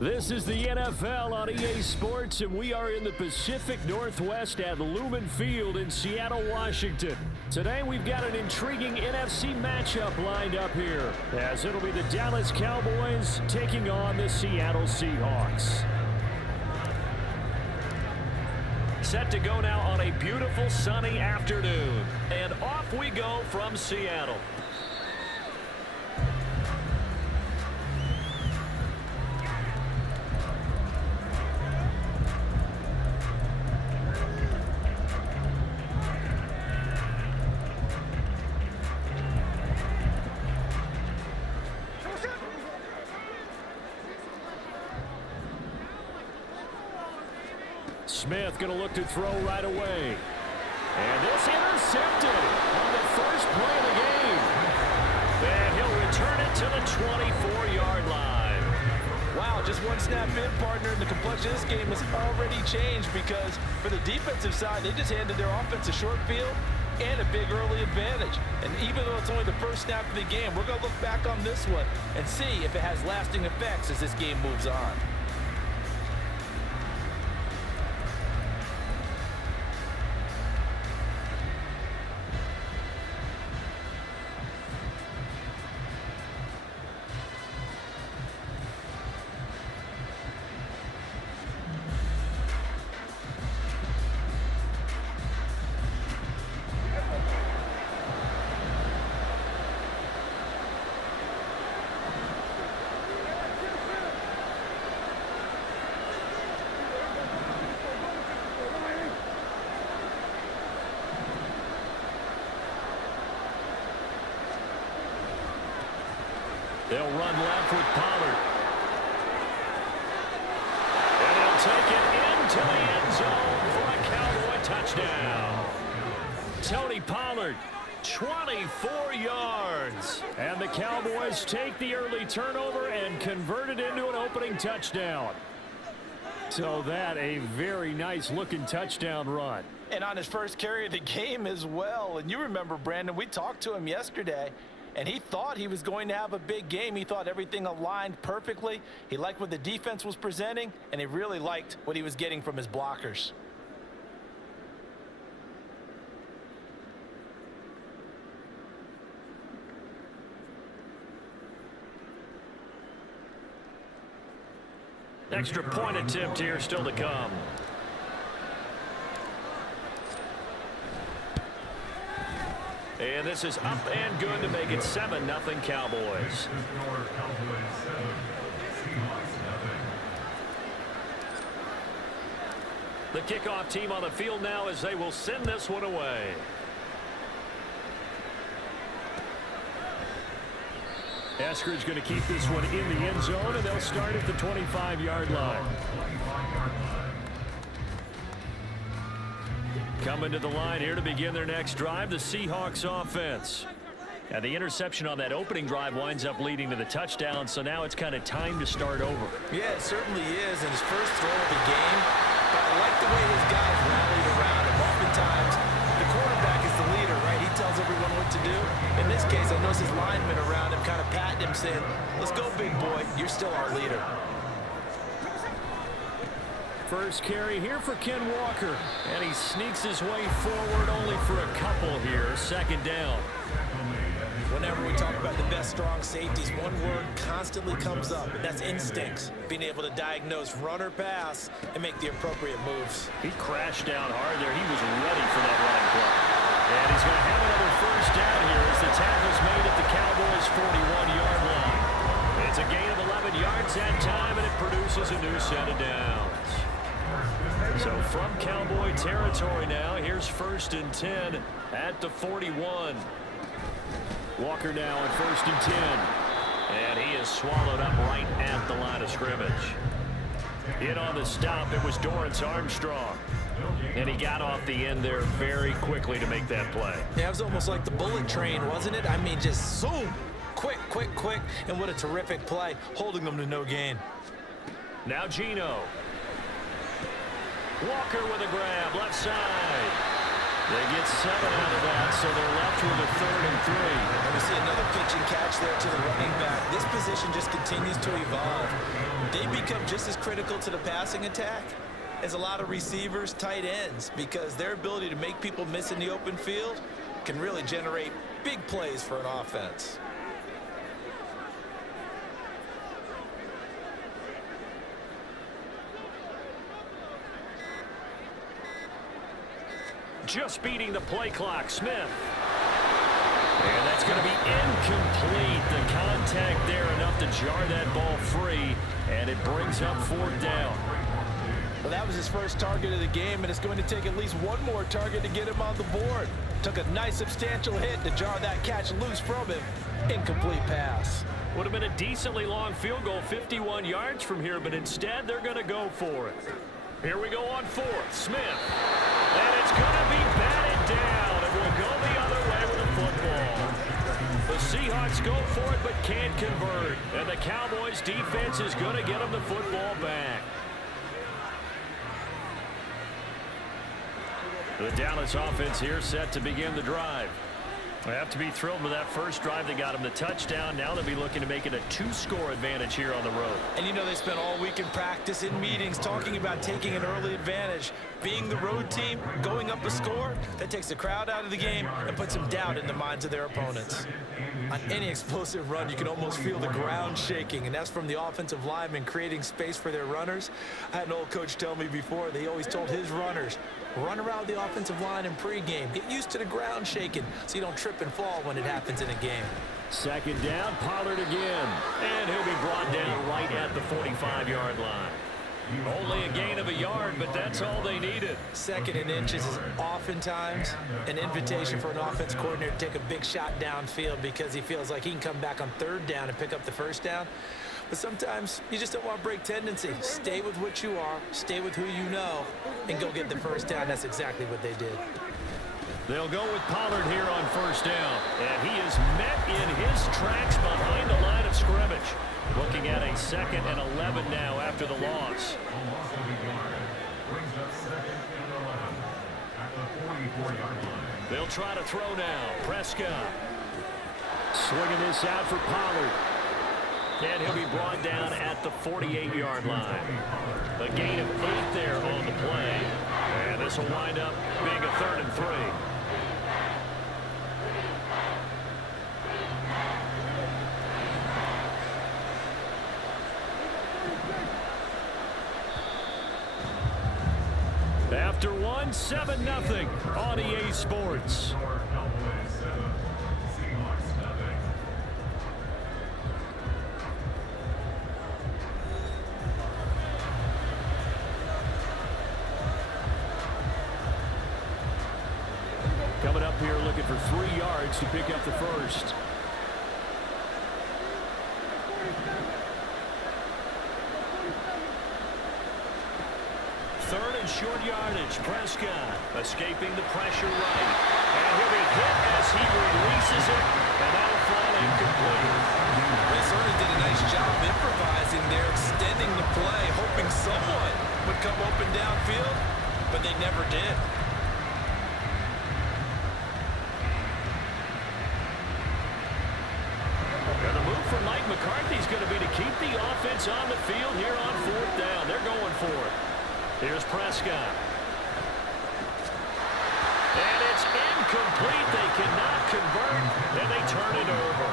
This is the NFL on EA Sports, and we are in the Pacific Northwest at Lumen Field in Seattle, Washington. Today, we've got an intriguing NFC matchup lined up here, as it'll be the Dallas Cowboys taking on the Seattle Seahawks. Set to go now on a beautiful sunny afternoon, and off we go from Seattle. Smith going to look to throw right away. And this intercepted on the first play of the game. And he'll return it to the 24-yard line. Wow, just one snap in, partner, and the complexion of this game has already changed because for the defensive side, they just handed their offense a short field and a big early advantage. And even though it's only the first snap of the game, we're going to look back on this one and see if it has lasting effects as this game moves on. They'll run left with Pollard. And he'll take it into the end zone for a Cowboy touchdown. Tony Pollard, 24 yards. And the Cowboys take the early turnover and convert it into an opening touchdown. So that a very nice looking touchdown run. And on his first carry of the game as well. And you remember, Brandon, we talked to him yesterday. And he thought he was going to have a big game. He thought everything aligned perfectly. He liked what the defense was presenting, and he really liked what he was getting from his blockers. Extra point attempt here still to come. And this is up and good to make it 7-0 Cowboys. The kickoff team on the field now as they will send this one away. Eskridge going to keep this one in the end zone, and they'll start at the 25-yard line. Coming to the line here to begin their next drive, the Seahawks offense. And the interception on that opening drive winds up leading to the touchdown, so now it's kind of time to start over. Yeah, it certainly is in his first throw of the game. But I like the way his guys rallied around him. Oftentimes, the quarterback is the leader, right? He tells everyone what to do. In this case, I noticed his linemen around him kind of patting him, saying, "Let's go, big boy. You're still our leader." First carry here for Ken Walker, and he sneaks his way forward only for a couple here. Second down. Whenever we talk about the best strong safeties, one word constantly comes up, and that's instincts. Being able to diagnose run or pass and make the appropriate moves. He crashed down hard there. He was ready for that running play. And he's going to have another first down here as the tackle's made at the Cowboys' 41-yard line. It's a gain of 11 yards that time, and it produces a new set of downs. So from Cowboy territory now, here's 1st and 10 at the 41. Walker now at 1st and 10. And he is swallowed up right at the line of scrimmage. In on the stop, it was Dorrance Armstrong. And he got off the end there very quickly to make that play. Yeah, it was almost like the bullet train, wasn't it? I mean, just zoom. Quick, quick, quick. And what a terrific play, holding them to no gain. Now Gino. Walker with a grab, left side. They get 7 out of that, so they're left with a 3rd and 3. And we see another pitch and catch there to the running back. This position just continues to evolve. They become just as critical to the passing attack as a lot of receivers, tight ends, because their ability to make people miss in the open field can really generate big plays for an offense. Just beating the play clock, Smith. And that's going to be incomplete. The contact there enough to jar that ball free, and it brings up 4th down. Well, that was his first target of the game, and it's going to take at least one more target to get him on the board. Took a nice substantial hit to jar that catch loose from him. Incomplete pass. Would have been a decently long field goal, 51 yards from here, but instead they're going to go for it. Here we go on 4th. Smith. And it's going to be batted down, and we'll go the other way with the football. The Seahawks go for it but can't convert, and the Cowboys defense is going to get them the football back. The Dallas offense here set to begin the drive. They have to be thrilled with that first drive. They got him the touchdown. Now they'll be looking to make it a 2-score advantage here on the road. And you know they spent all week in practice, in meetings, talking about taking an early advantage. Being the road team, going up a score, that takes the crowd out of the game and puts some doubt in the minds of their opponents. On any explosive run, you can almost feel the ground shaking, and that's from the offensive linemen creating space for their runners. I had an old coach tell me before, they always told his runners, run around the offensive line in pregame. Get used to the ground shaking so you don't trip and fall when it happens in a game. 2nd down, Pollard again. And he'll be brought down right at the 45-yard line. Only a gain of a yard, but that's all they needed. 2nd and inches is oftentimes an invitation for an offense coordinator to take a big shot downfield because he feels like he can come back on 3rd down and pick up the 1st down. But sometimes you just don't want to break tendency. Stay with what you are, stay with who you know, and go get the 1st down. That's exactly what they did. They'll go with Pollard here on 1st down. And he is met in his tracks behind the line of scrimmage. Looking at a 2nd and 11 now after the loss. They'll try to throw now. Prescott. Swinging this out for Pollard. And he'll be brought down at the 48-yard line. A gain of 8 there on the play. And this will wind up being a 3rd and 3. After 1, 7-0 on EA Sports. Coming up here looking for 3 yards to pick up the first. 3rd and short yardage. Prescott escaping the pressure right. And he'll be hit as he releases it, and that'll fall incomplete. They certainly did a nice job improvising there, extending the play, hoping someone would come open downfield, but they never did. And the move for Mike McCarthy is going to be to keep the offense on the field here on 4th down. They're going for it. Here's Prescott. And it's incomplete. They cannot convert, and they turn it over.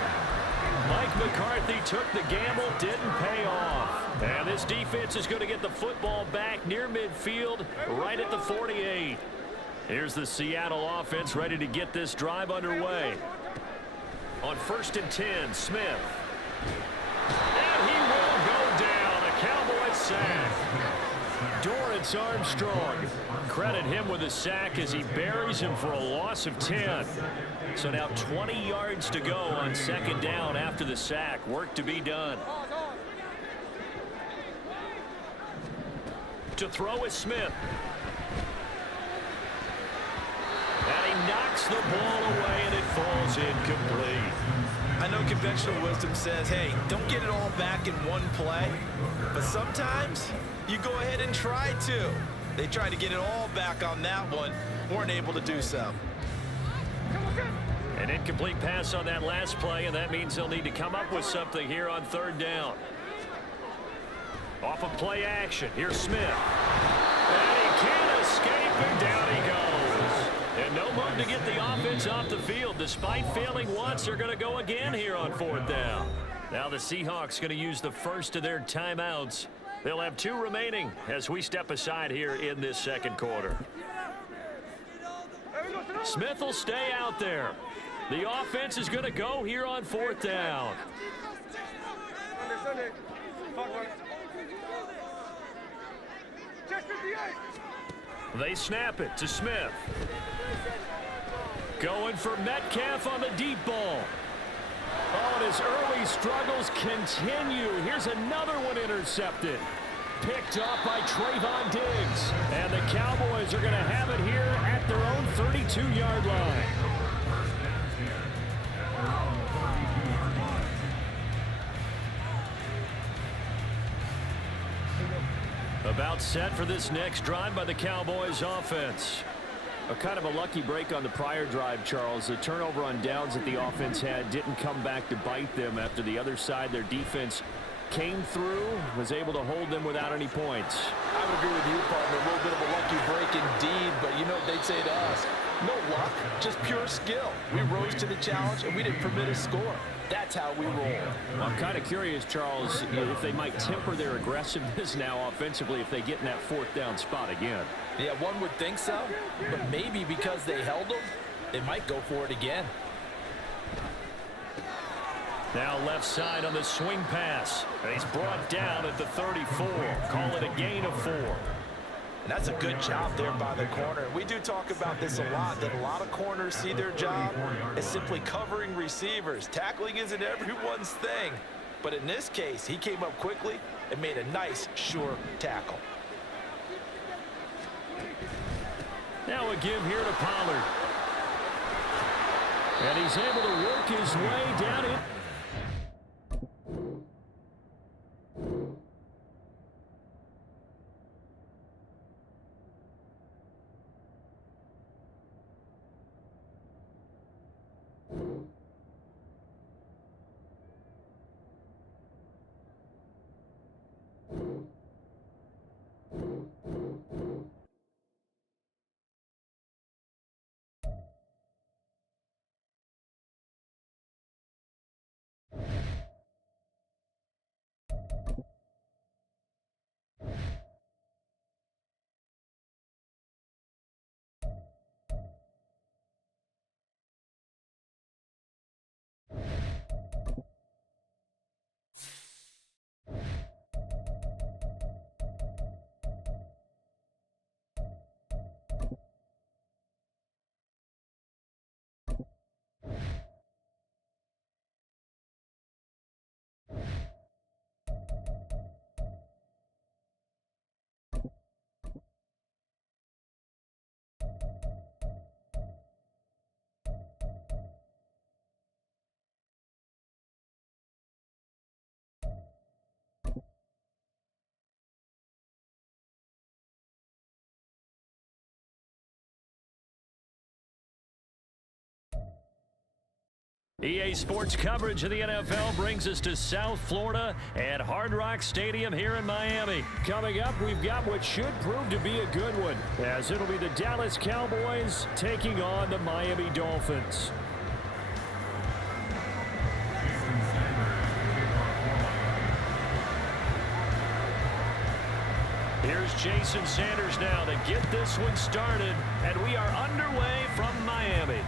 Mike McCarthy took the gamble, didn't pay off. And this defense is going to get the football back near midfield, right at the 48. Here's the Seattle offense ready to get this drive underway. On 1st and 10, Smith. And he will go down. A Cowboy sack. Dorrance Armstrong. Credit him with a sack as he buries him for a loss of 10. So now 20 yards to go on 2nd down after the sack. Work to be done. To throw is Smith. And he knocks the ball away, and it falls incomplete. I know conventional wisdom says, hey, don't get it all back in one play. But sometimes you go ahead and try to. They tried to get it all back on that one. Weren't able to do so. An incomplete pass on that last play, and that means they'll need to come up with something here on third down. Off of play action, here's Smith. And he can't escape, and down he goes. And no move to get the offense off the field. Despite failing once, they're going to go again here on fourth down. Now the Seahawks going to use the first of their timeouts. They'll have 2 remaining as we step aside here in this second quarter. Smith will stay out there. The offense is going to go here on fourth down. They snap it to Smith. Going for Metcalf on the deep ball. Oh, and his early struggles continue. Here's another one intercepted. Picked up by Trayvon Diggs. And the Cowboys are going to have it here at their own 32-yard line. About set for this next drive by the Cowboys offense. A kind of a lucky break on the prior drive, Charles. The turnover on downs that the offense had didn't come back to bite them after the other side. Their defense came through, was able to hold them without any points. I would agree with you, partner. A little bit of a lucky break indeed, but you know what they'd say to us? No luck, just pure skill. We rose to the challenge, and we didn't permit a score. That's how we roll. I'm kind of curious, Charles, if they might temper their aggressiveness now offensively if they get in that fourth down spot again. Yeah, one would think so, but maybe because they held them, they might go for it again. Now left side on the swing pass. And he's brought down at the 34. Call it a gain of 4. And that's a good job there by the corner. We do talk about this a lot, that a lot of corners see their job as simply covering receivers. Tackling isn't everyone's thing. But in this case, he came up quickly and made a nice, sure tackle. Now a give here to Pollard. And he's able to work his way down in. EA Sports coverage of the NFL brings us to South Florida at Hard Rock Stadium here in Miami. Coming up, we've got what should prove to be a good one, as it'll be the Dallas Cowboys taking on the Miami Dolphins. Here's Jason Sanders now to get this one started, and we are underway from Miami.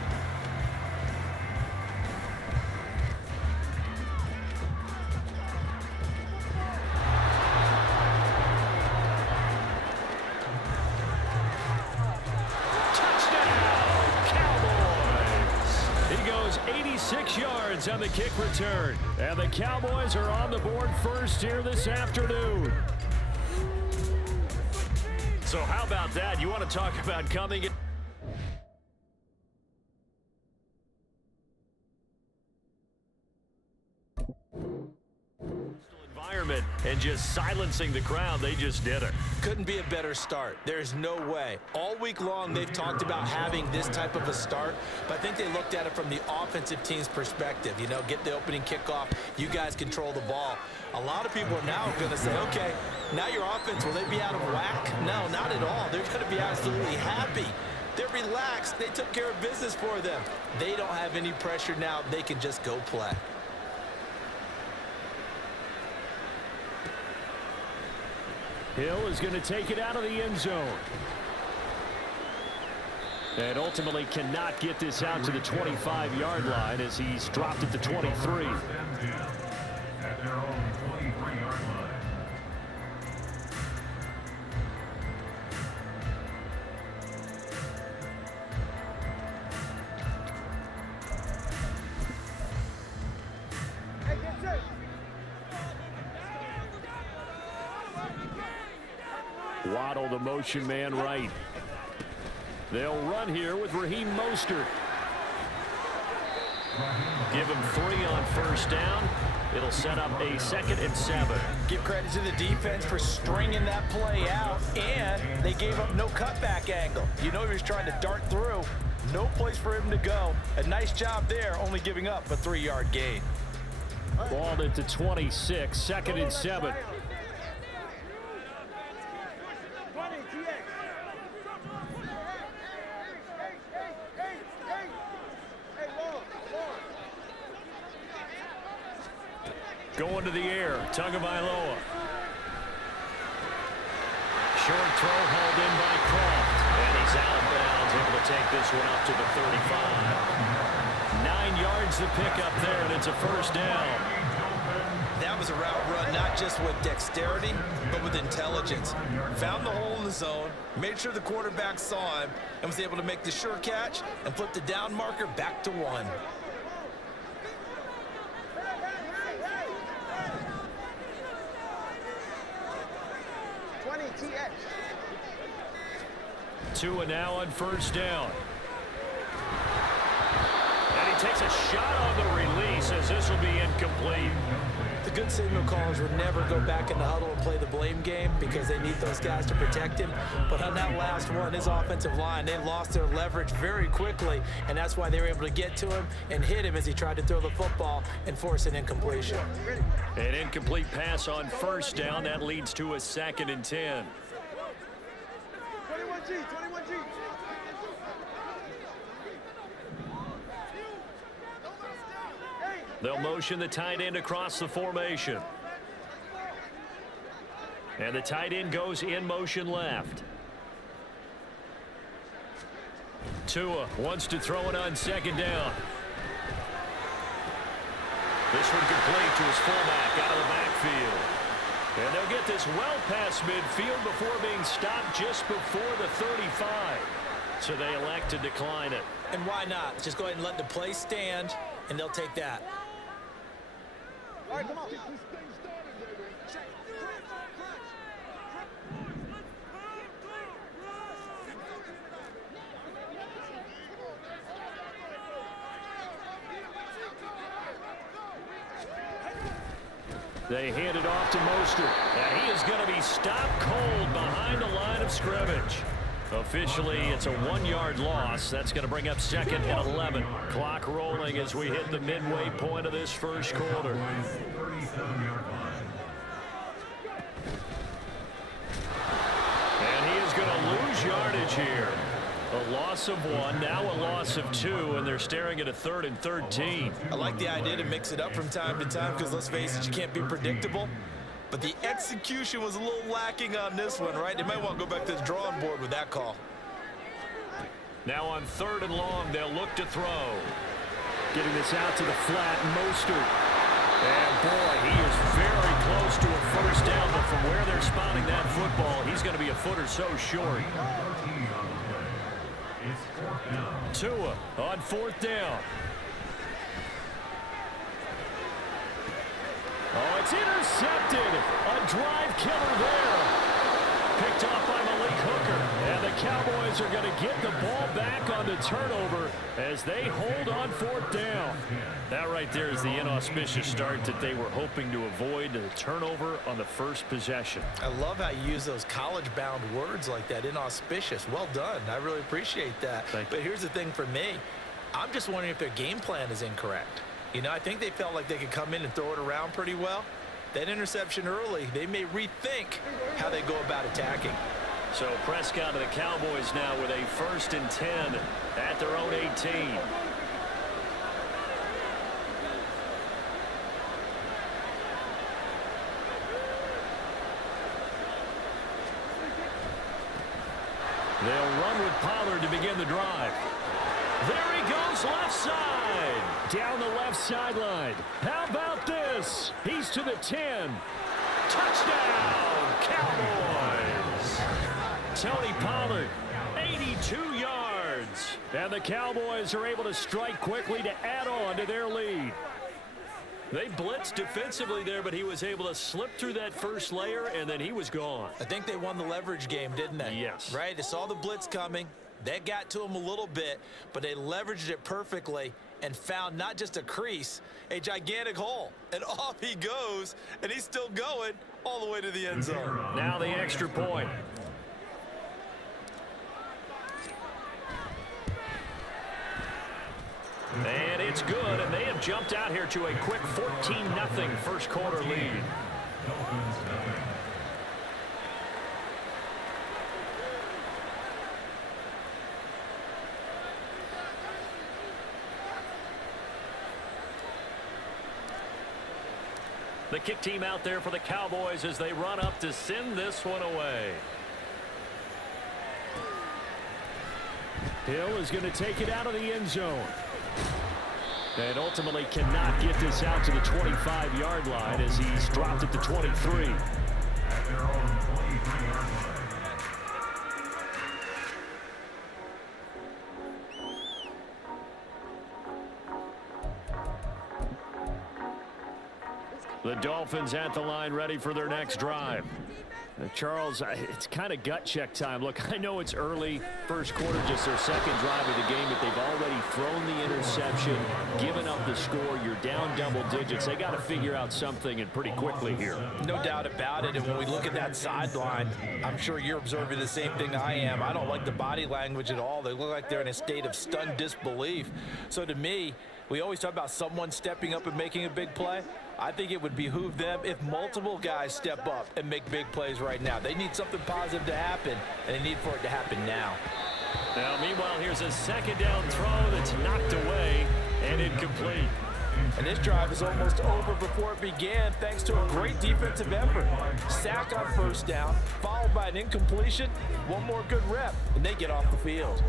On the kick return, and the Cowboys are on the board first here this afternoon. So how about that? You want to talk about coming in? environment and just silencing the crowd. They just did it. Couldn't be a better start. There's no way. All week long, they've talked about having this type of a start, but I think they looked at it from the offensive team's perspective. You know, get the opening kickoff. You guys control the ball. A lot of people are now going to say, okay, now your offense, will they be out of whack? No, not at all. They're going to be absolutely happy. They're relaxed. They took care of business for them. They don't have any pressure now. They can just go play. Hill is going to take it out of the end zone. And ultimately cannot get this out to the 25-yard line as he's dropped at the 23. At their own 23-yard line. Waddle, the motion man right. They'll run here with Raheem Mostert. Give him 3 on first down. It'll set up a 2nd and 7. Give credit to the defense for stringing that play out, and they gave up no cutback angle. You know he was trying to dart through. No place for him to go. A nice job there, only giving up a 3-yard gain. Balled into 26, 2nd and 7. Going to the air, Tagovailoa. Short throw hauled in by Croft. And he's out of bounds, able to take this one up to the 35. 9 yards to pick up there, and it's a first down. That was a route run, not just with dexterity, but with intelligence. Found the hole in the zone, made sure the quarterback saw him, and was able to make the sure catch and flip the down marker back to 1. Tua now on first down. And he takes a shot on the release as this will be incomplete. The good signal callers would never go back in the huddle and play the blame game because they need those guys to protect him. But on that last one, his offensive line, they lost their leverage very quickly, and that's why they were able to get to him and hit him as he tried to throw the football and force an incompletion. An incomplete pass on first down. That leads to a 2nd and 10. 21G. They'll motion the tight end across the formation. And the tight end goes in motion left. Tua wants to throw it on 2nd down. This one complete to his fullback out of the backfield. And they'll get this well past midfield before being stopped just before the 35. So they elect to decline it. And why not? Just go ahead and let the play stand, and they'll take that. All right, come on. They hand it off to Mostert. And he is going to be stopped cold behind the line of scrimmage. Officially, it's a 1-yard loss. That's going to bring up 2nd and 11. Clock rolling as we hit the midway point of this first quarter. And he is going to lose yardage here. A loss of 1, now a loss of 2, and they're staring at a 3rd and 13. I like the idea to mix it up from time to time because, let's face it, you can't be predictable. But the execution was a little lacking on this one, right? They might want to go back to the drawing board with that call. Now on 3rd and long, they'll look to throw. Getting this out to the flat, Mostert. And boy, he is very close to a first down, but from where they're spotting that football, he's going to be a foot or so short. Tua on 4th down. Oh, it's intercepted. A drive killer there. Picked off by Malik Hooker. And the Cowboys are going to get the ball back on the turnover as they hold on 4th down. That right there is the inauspicious start that they were hoping to avoid, the turnover on the first possession. I love how you use those college-bound words like that, inauspicious. Well done. I really appreciate that. But here's the thing for me. I'm just wondering if their game plan is incorrect. You know, I think they felt like they could come in and throw it around pretty well. That interception early, they may rethink how they go about attacking. So Prescott to the Cowboys now with a 1st and 10 at their own 18. They'll run with Pollard to begin the drive. There he goes, left side. Down the left sideline. How about this? He's to the 10. Touchdown, Cowboys. Tony Pollard, 82 yards. And the Cowboys are able to strike quickly to add on to their lead. They blitzed defensively there, but he was able to slip through that first layer, and then he was gone. I think they won the leverage game, didn't they? Yes. Right? They saw the blitz coming. That got to him a little bit, but they leveraged it perfectly and found not just a crease, a gigantic hole. And off he goes, and he's still going all the way to the end zone. Now the extra point. And it's good, and they have jumped out here to a quick 14-0 first quarter lead. The kick team out there for the Cowboys as they run up to send this one away. Hill is going to take it out of the end zone. And ultimately cannot get this out to the 25-yard line as he's dropped at the 23. At their own 23-yard line. The Dolphins at the line ready for their next drive. Charles, it's kind of gut check time. Look, I know it's early, first quarter, just their second drive of the game, but they've already thrown the interception, given up the score. You're down double digits. They got to figure out something, and pretty quickly here. No doubt about it. And when we look at that sideline, I'm sure you're observing the same thing I am. I don't like the body language at all. They look like they're in a state of stunned disbelief. So to me, we always talk about someone stepping up and making a big play. I think it would behoove them if multiple guys step up and make big plays right now. They need something positive to happen, and they need for it to happen now. Now, meanwhile, here's a second down throw that's knocked away and incomplete. And this drive is almost over before it began thanks to a great defensive effort. Sack on first down, followed by an incompletion, one more good rep, and they get off the field.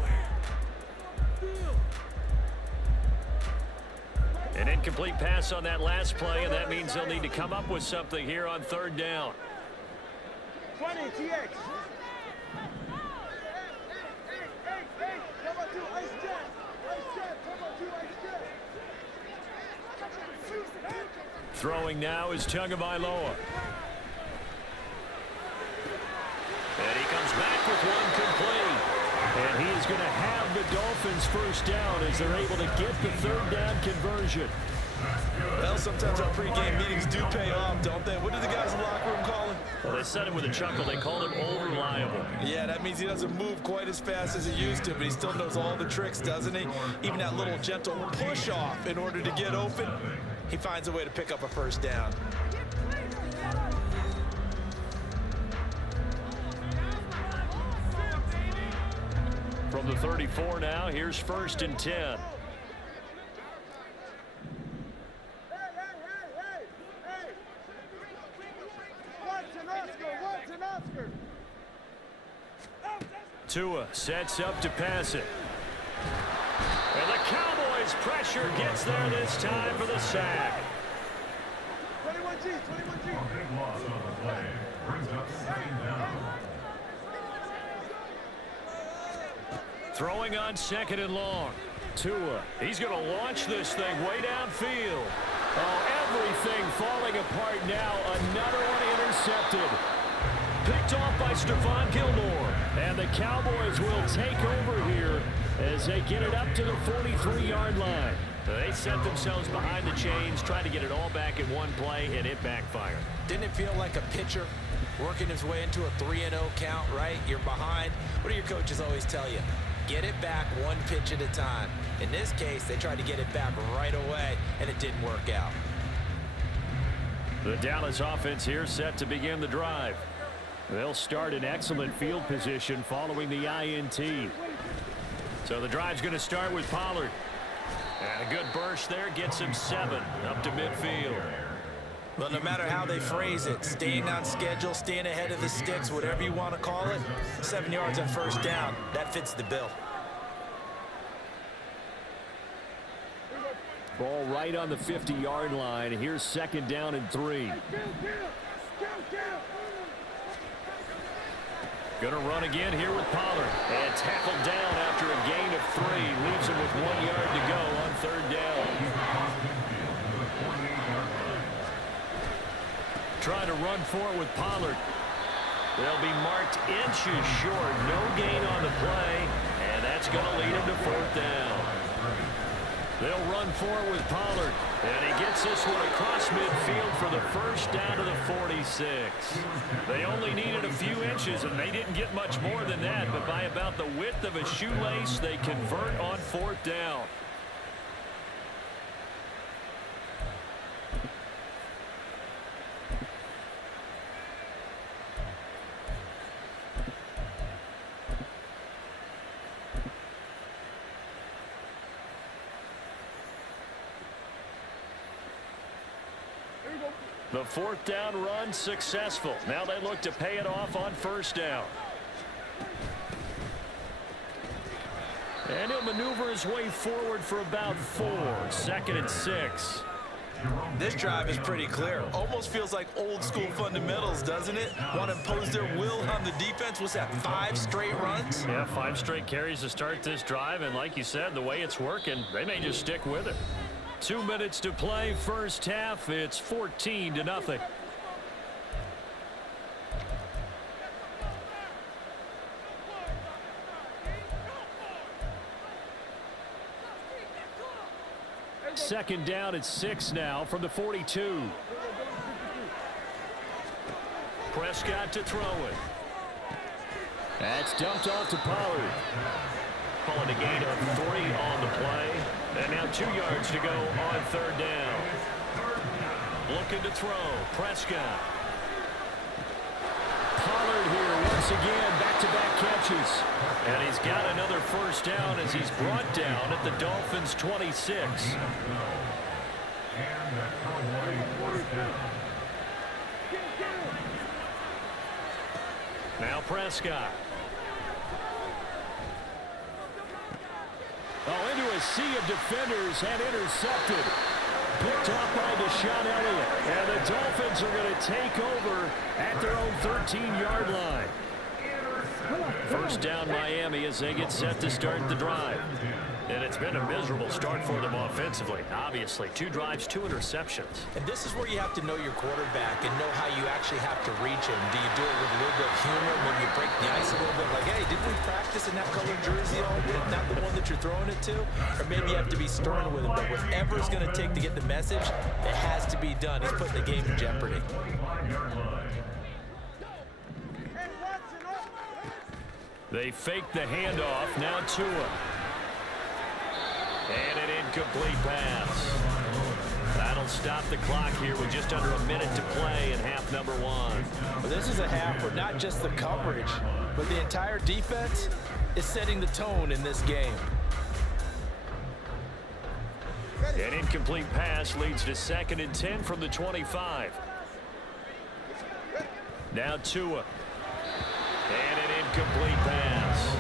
An incomplete pass on that last play, and that means they'll need to come up with something here on third down. 20, TX. Throwing now is Tagovailoa. And he comes back with one complete. And he is going to have the Dolphins first down as they're able to get the third down conversion. Well, sometimes our pregame meetings do pay off, don't they? What did the guys in the locker room call him? Well, they said it with a chuckle. They called him over-reliable. Yeah, that means he doesn't move quite as fast as he used to, but he still knows all the tricks, doesn't he? Even that little gentle push-off in order to get open, he finds a way to pick up a first down. From the 34 now, here's 1st and 10. Tua sets up to pass it. And the Cowboys' pressure gets there this time for the sack. 21G, 21G. Big loss on the play. Brings up second down. Throwing on 2nd and long. Tua, he's going to launch this thing way downfield. Oh, everything falling apart now. Another one intercepted. Picked off by Stephon Gilmore. And the Cowboys will take over here as they get it up to the 43-yard line. They set themselves behind the chains, trying to get it all back in one play, and it backfired. Didn't it feel like a pitcher working his way into a 3-0 count, right? You're behind. What do your coaches always tell you? Get it back one pitch at a time. In this case, they tried to get it back right away, and it didn't work out. The Dallas offense here set to begin the drive. They'll start in excellent field position following the INT. So the drive's going to start with Pollard. And a good burst there gets him 7 up to midfield. Well, no matter how they phrase it, staying on schedule, staying ahead of the sticks, whatever you want to call it, 7 yards on first down, that fits the bill. Ball right on the 50-yard line. Here's 2nd down and 3. Going to run again here with Pollard. And tackled down after a gain of 3. Leaves him with 1 yard to go on 3rd down. Trying to run for it with Pollard. They'll be marked inches short. No gain on the play. And that's going to lead him to 4th down. They'll run for it with Pollard. And he gets this one across midfield for the first down to the 46. They only needed a few inches, and they didn't get much more than that. But by about the width of a shoelace, they convert on 4th down. The 4th down run successful. Now they look to pay it off on 1st down. And he'll maneuver his way forward for about 4. 2nd and 6. This drive is pretty clear. Almost feels like old school fundamentals, doesn't it? Want to impose their will on the defense. What's that, 5 straight runs? Yeah, 5 straight carries to start this drive. And like you said, the way it's working, they may just stick with it. 2 minutes to play, first half. It's 14-0. Second down at 6 now from the 42. Prescott to throw it. That's dumped off to Pollard. Calling a gain of 3 on the play. And now 2 yards to go on 3rd down. Looking to throw. Prescott. Pollard here once again. Back-to-back catches. And he's got another first down as he's brought down at the Dolphins' 26. Now Prescott. Oh, into a sea of defenders and intercepted. Picked off by Deshaun Elliott. And the Dolphins are going to take over at their own 13-yard line. First down Miami as they get set to start the drive. And it's been a miserable start for them offensively. Obviously, 2 drives, 2 interceptions. And this is where you have to know your quarterback and know how you actually have to reach him. Do you do it with a little bit of humor? Maybe you break the ice a little bit like, hey, didn't we practice in that colored jersey all week? Not the one that you're throwing it to? Or maybe you have to be stern with him. But whatever it's going to take to get the message, it has to be done. He's putting the game in jeopardy. They fake the handoff. Now Tua. And an incomplete pass. That'll stop the clock here with just under a minute to play in half number 1. Well, this is a half where not just the coverage, but the entire defense is setting the tone in this game. An incomplete pass leads to 2nd and 10 from the 25. Now Tua. And an incomplete pass.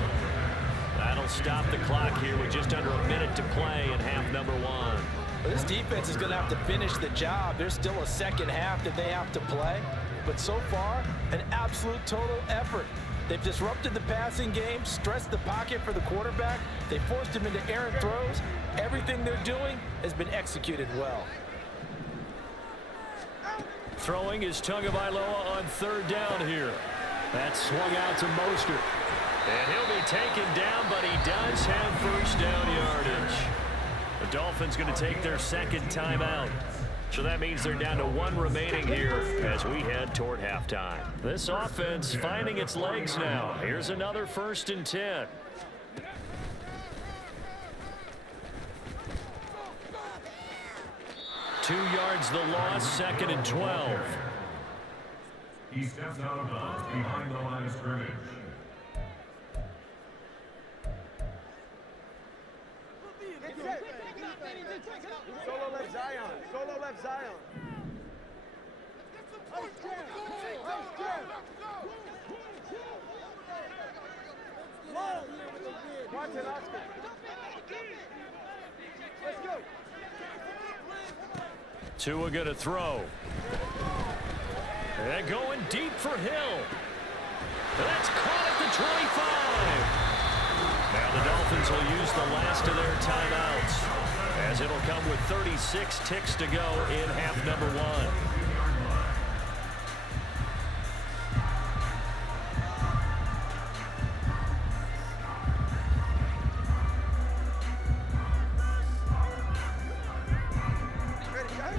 That'll stop the clock here with just under a minute to play in half number 1. Well, this defense is going to have to finish the job. There's still a second half that they have to play. But so far, an absolute total effort. They've disrupted the passing game, stressed the pocket for the quarterback. They forced him into errant throws. Everything they're doing has been executed well. Throwing is Tagovailoa on 3rd down here. That's swung out to Mostert. And he'll be taken down, but he does have first down yardage. The Dolphins going to take their second timeout. So that means they're down to one remaining here as we head toward halftime. This offense finding its legs now. Here's another 1st and 10. Two yards the loss, 2nd and 12. He steps out of bounds behind the line of scrimmage. Solo left Zion. Solo left Zion. Watch it, Oscar. Let's go. Tua going to throw. And going deep for Hill. That's caught at the 25. Now the Dolphins will use the last of their timeouts, as it'll come with 36 ticks to go in half number 1.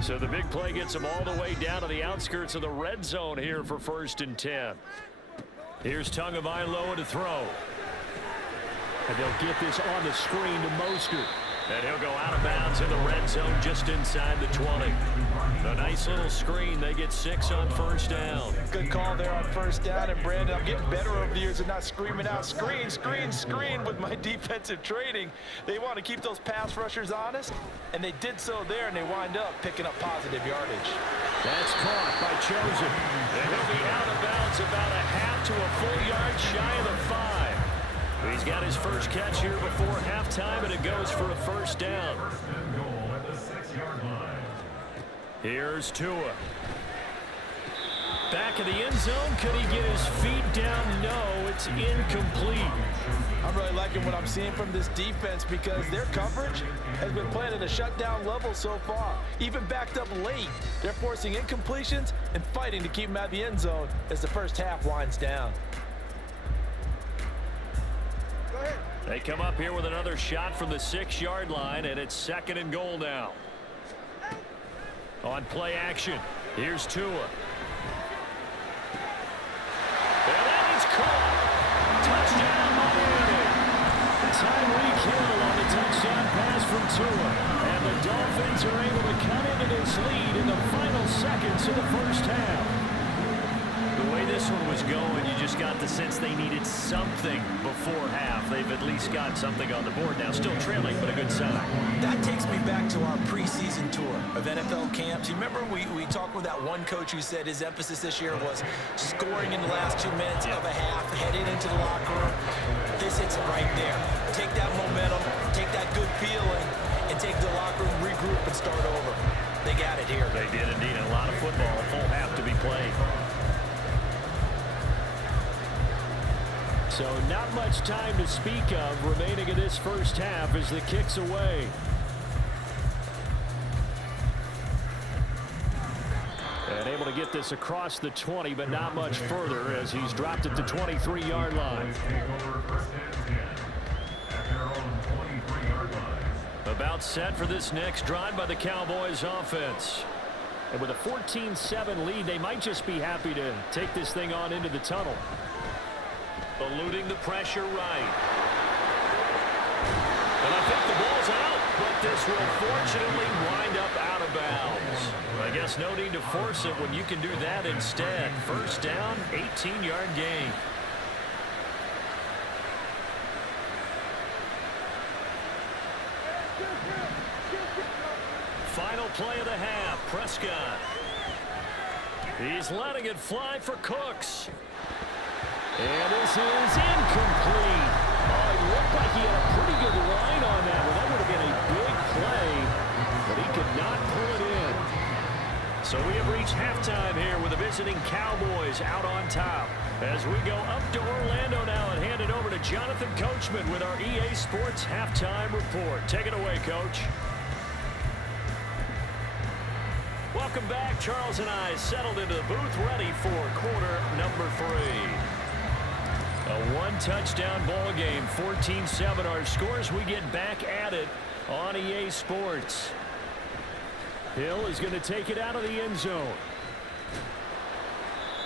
So the big play gets them all the way down to the outskirts of the red zone here for 1st and 10. Here's Tagovailoa to throw. And they'll get this on the screen to Mostert. And he'll go out of bounds in the red zone just inside the 20. A nice little screen. They get 6 on 1st down. Good call there on 1st down. And Brandon, I'm getting better over the years of not screaming out screen, screen, screen with my defensive training. They want to keep those pass rushers honest, and they did so there, and they wind up picking up positive yardage. That's caught by Chosen. And he'll be out of bounds about a half to a full yard shy of the 5. He's got his first catch here before halftime, and it goes for a 1st down. 1st and goal at the 6-yard line. Here's Tua. Back of the end zone. Could he get his feet down? No, it's incomplete. I'm really liking what I'm seeing from this defense because their coverage has been playing at a shutdown level so far. Even backed up late, they're forcing incompletions and fighting to keep them out of the end zone as the first half winds down. They come up here with another shot from the 6-yard line, and it's 2nd and goal now. On play action, here's Tua. And that is caught. Touchdown, Miami. Tyreek Hill on the touchdown pass from Tua. And the Dolphins are able to cut into this lead in the final seconds of the 1st half. The way this one was going, you just got the sense they needed something before half. They've at least got something on the board now. Still trailing, but a good sign. That takes me back to our preseason tour of NFL camps. You remember we talked with that one coach who said his emphasis this year was scoring in the last 2 minutes of a half, heading into the locker room. This hits it right there. Take that momentum, take that good feeling, and take the locker room, regroup, and start over. They got it here. They did indeed. A lot of football, a full half to be played. So not much time to speak of remaining in this 1st half as the kick's away. And able to get this across the 20, but not much further as he's dropped at the 23-yard line. About set for this next drive by the Cowboys offense. And with a 14-7 lead, they might just be happy to take this thing on into the tunnel. Eluding the pressure right. And I think the ball's out, but this will fortunately wind up out of bounds. I guess no need to force it when you can do that instead. 1st down, 18-yard gain. Final play of the half, Prescott. He's letting it fly for Cooks. And this is incomplete. Oh, it looked like he had a pretty good line on that one. That would have been a big play, but he could not pull it in. So we have reached halftime here with the visiting Cowboys out on top. As we go up to Orlando now and hand it over to Jonathan Coachman with our EA Sports Halftime Report. Take it away, Coach. Welcome back. Charles and I settled into the booth ready for quarter number 3. A one-touchdown ball game, 14-7 our scores. We get back at it on EA Sports. Hill is going to take it out of the end zone.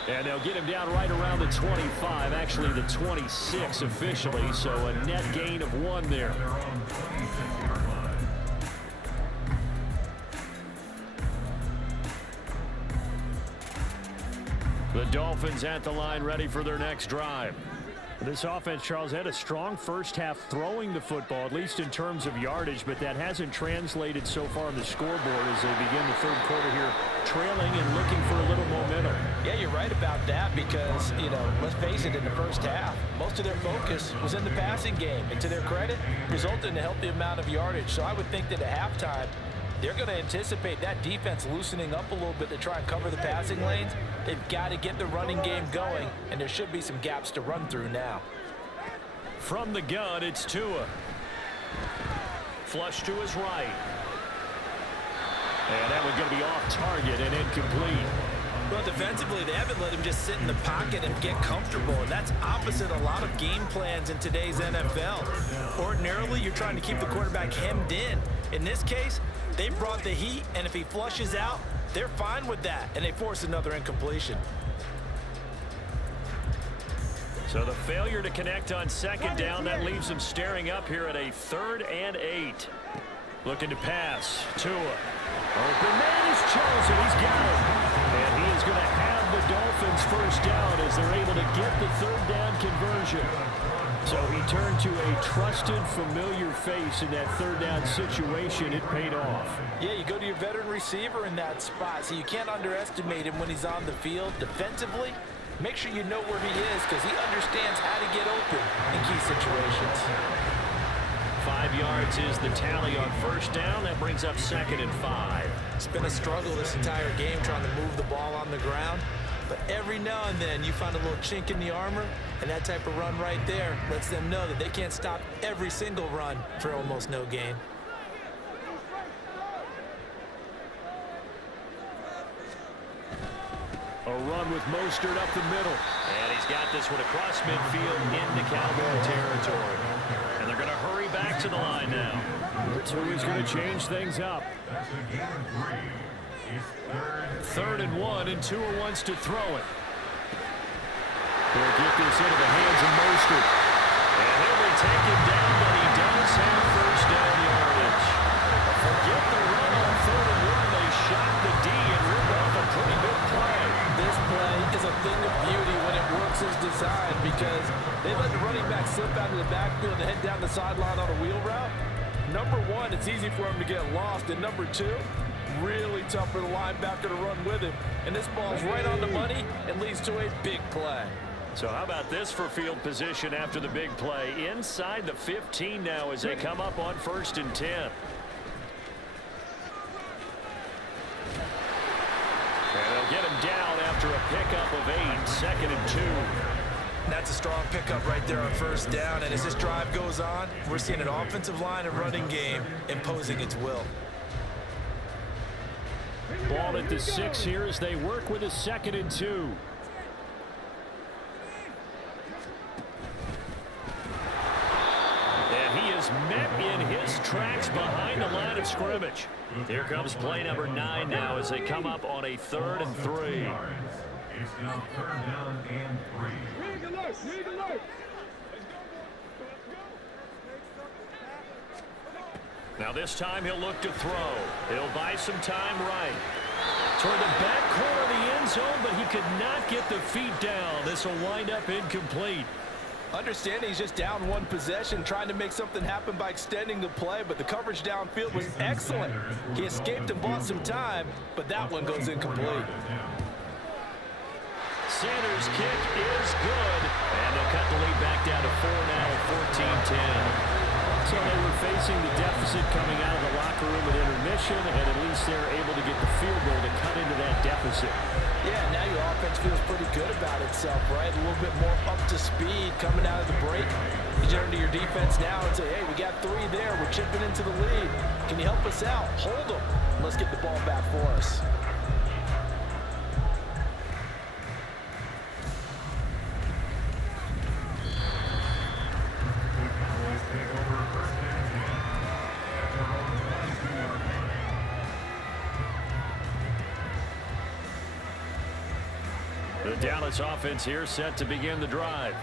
And they'll get him down right around the 25, actually the 26 officially, so a net gain of 1 there. The Dolphins at the line, ready for their next drive. This offense, Charles, had a strong first half throwing the football, at least in terms of yardage, but that hasn't translated so far on the scoreboard as they begin the third quarter here, trailing and looking for a little momentum. Yeah, you're right about that because, let's face it, in the first half, most of their focus was in the passing game. And to their credit, resulted in a healthy amount of yardage. So I would think that at halftime, they're going to anticipate that defense loosening up a little bit to try and cover the passing lanes. They've got to get the running game going, and there should be some gaps to run through now. From the gun, it's Tua. Flush to his right. And that one's going to be off target and incomplete. Well, defensively, they haven't let him just sit in the pocket and get comfortable, and that's opposite a lot of game plans in today's NFL. Ordinarily, you're trying to keep the quarterback hemmed in. In this case, they brought the heat, and if he flushes out, they're fine with that, and they force another incompletion. So the failure to connect on second down, that leaves them staring up here at a 3rd and 8. Looking to pass. Tua. Open man is chosen. He's got it. And he is going to have the Dolphins first down as they're able to get the 3rd down conversion. So he turned to a trusted, familiar face in that 3rd down situation. It paid off. Yeah, you go to your veteran receiver in that spot, so you can't underestimate him when he's on the field. Defensively, make sure you know where he is because he understands how to get open in key situations. 5 yards is the tally on first down. That brings up 2nd and 5. It's been a struggle this entire game trying to move the ball on the ground. But every now and then you find a little chink in the armor, and that type of run right there lets them know that they can't stop every single run for almost no gain. A run with Mostert up the middle. And he's got this one across midfield into Cowboy territory. And they're going to hurry back to the line now. Tua's going to change things up. 3rd and 1, and Tua wants to throw it. They'll get this into the hands of Mostert. And he'll be taken down, but he does have first down yardage. Forget the run on 3rd and 1. They shot the D and ripped off a pretty big play. This play is a thing of beauty when it works as designed because they let the running back slip out of the backfield and head down the sideline on a wheel route. Number 1, it's easy for him to get lost. And number 2, really tough for the linebacker to run with him. And this ball's right on the money and leads to a big play. So how about this for field position after the big play? Inside the 15 now as they come up on 1st and 10. And they'll get him down after a pickup of 8, 2nd and 2. That's a strong pickup right there on first down. And as this drive goes on, we're seeing an offensive line and running game imposing its will. Ball at the 6 here as they work with a 2nd and 2. And he is met in his tracks behind the line of scrimmage. Here comes play number 9 now as they come up on a 3rd and 3. It's now 3rd down and 3. Now this time he'll look to throw. He'll buy some time right. Toward the back corner of the end zone, but he could not get the feet down. This will wind up incomplete. Understanding he's just down 1 possession, trying to make something happen by extending the play, but the coverage downfield was excellent. He escaped and bought some time, but that one goes incomplete. Sanders' kick is good, and they'll cut the lead back down to 4 now at 14-10. So they were facing the deficit coming out of the locker room at intermission, and at least they're able to get the field goal to cut into that deficit. Yeah, now your offense feels pretty good about itself, right? A little bit more up to speed coming out of the break. You turn to your defense now and say, hey, we got 3 there. We're chipping into the lead. Can you help us out? Hold them. Let's get the ball back for us. The Dallas offense here set to begin the drive.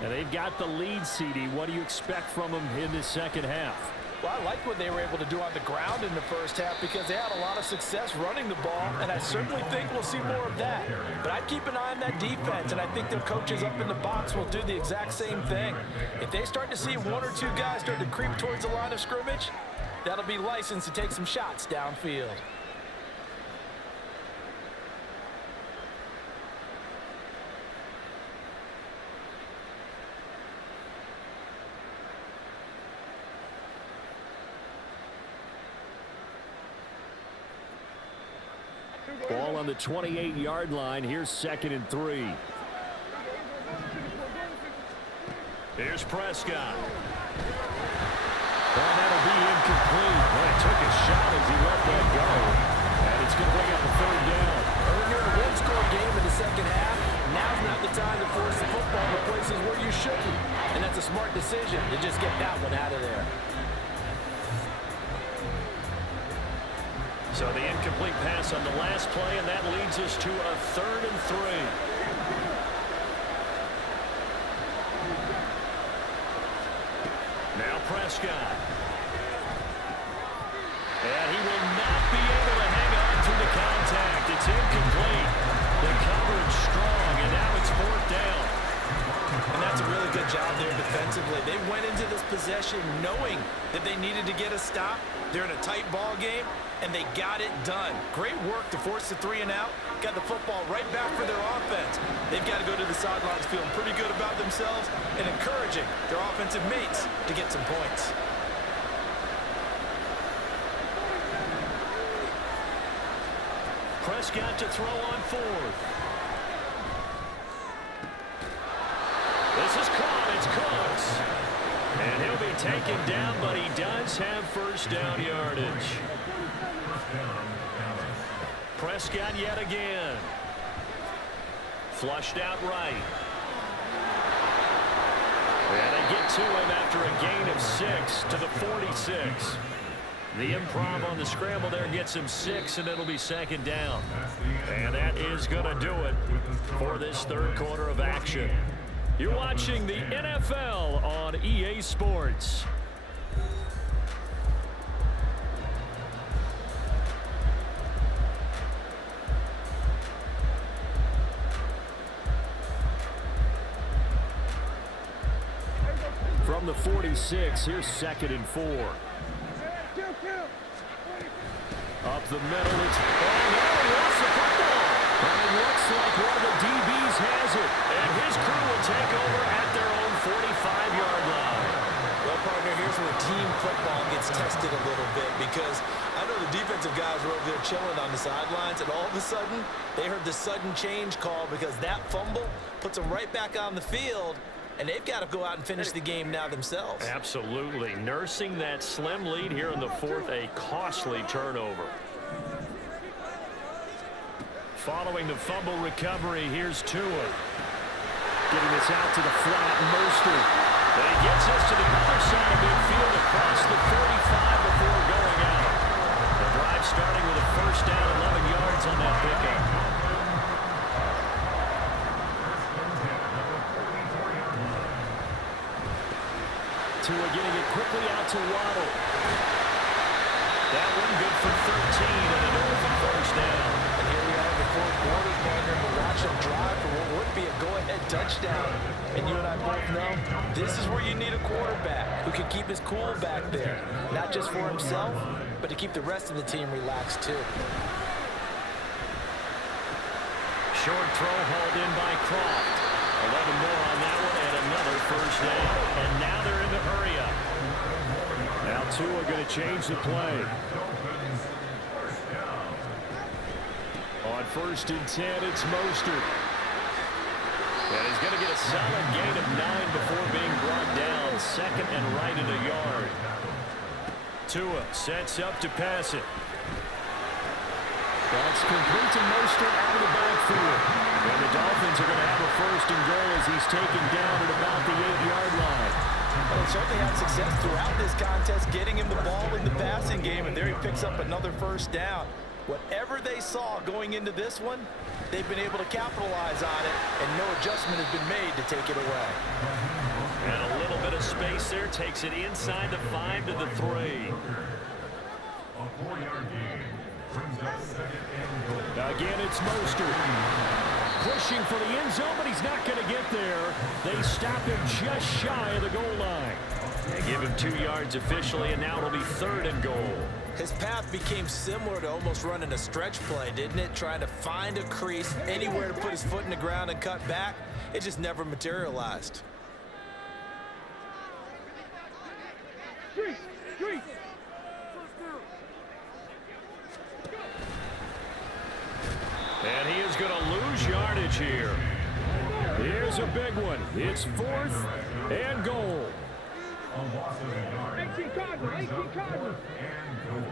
And they've got the lead, CD. What do you expect from them in the second half? Well, I like what they were able to do on the ground in the first half because they had a lot of success running the ball, and I certainly think we'll see more of that. But I'd keep an eye on that defense, and I think their coaches up in the box will do the exact same thing. If they start to see one or two guys start to creep towards the line of scrimmage, that'll be licensed to take some shots downfield. Ball on the 28-yard line. Here's 2nd and 3. Here's Prescott. Well, that'll be incomplete. Well, he took a shot as he let that go. And it's going to bring up a 3rd down. When you're in a one-score game in the second half, now's not the time to force the football to places where you shouldn't. And that's a smart decision to just get that one out of there. So the incomplete pass on the last play, and that leads us to a 3rd and 3. Now Prescott. And he will not be able to hang on through the contact. It's incomplete. The coverage strong, and now it's 4th down. And that's a really good job there defensively. They went into this possession knowing that they needed to get a stop. They're in a tight ball game, and they got it done. Great work to force the 3 and out. Got the football right back for their offense. They've got to go to the sidelines feeling pretty good about themselves and encouraging their offensive mates to get some points. Prescott to throw on 4th. This is caught. It's Cooks. And he'll be taken down, but he does have 1st down yardage. Prescott yet again. Flushed out right. And they get to him after a gain of 6 to the 46. The improv on the scramble there gets him 6, and it'll be 2nd down. And that is going to do it for this 3rd quarter of action. You're watching the NFL on EA Sports. From the 46, here's 2nd and 4. Up the middle, it's lost the football. And it looks like one of the DBs has it. And his crew will take over at their own 45-yard line. Well, partner, here's where team football gets tested a little bit because I know the defensive guys were over there chilling on the sidelines, and all of a sudden, they heard the sudden change call because that fumble puts them right back on the field. And they've got to go out and finish the game now themselves. Absolutely. Nursing that slim lead here in the 4th, a costly turnover. Following the fumble recovery, here's Tua. Getting this out to the flat, Mostert. And he gets us to the other side of midfield across the 35 before going out. The drive starting with a 1st down, 11 yards on that pickup. Tua getting it quickly out to Waddle. That one good for 13 and an open 1st down. And here we are in the 4th quarter, partner, to watch them drive for what would be a go-ahead touchdown. And you and I both know this is where you need a quarterback who can keep his cool back there. Not just for himself, but to keep the rest of the team relaxed too. Short throw hauled in by Croft. 11 more on that one and another 1st down. And now they're in the hurry up. Now Tua going to change the play. On 1st and 10, it's Mostert. And he's going to get a solid gain of 9 before being brought down. 2nd and right in a yard. Tua sets up to pass it. That's complete to Mostert out of the backfield. And the Dolphins are going to have a 1st and goal as he's taken down at about the 8-yard line. Well, they certainly had success throughout this contest, getting him the ball in the passing game, and there he picks up another 1st down. Whatever they saw going into this one, they've been able to capitalize on it, and no adjustment has been made to take it away. And a little bit of space there takes it inside the 5 to the 3. A 4-yard gain brings up second and goal. Again, it's Mostert. Pushing for the end zone, but he's not going to get there. They stop him just shy of the goal line. They give him 2 yards officially, and now it'll be 3rd and goal. His path became similar to almost running a stretch play, didn't it? Trying to find a crease, anywhere to put his foot in the ground and cut back. It just never materialized. And he is going to lose yardage here. Here's a big one. It's 4th and goal. A loss of a yard. Brings up 4th and goal.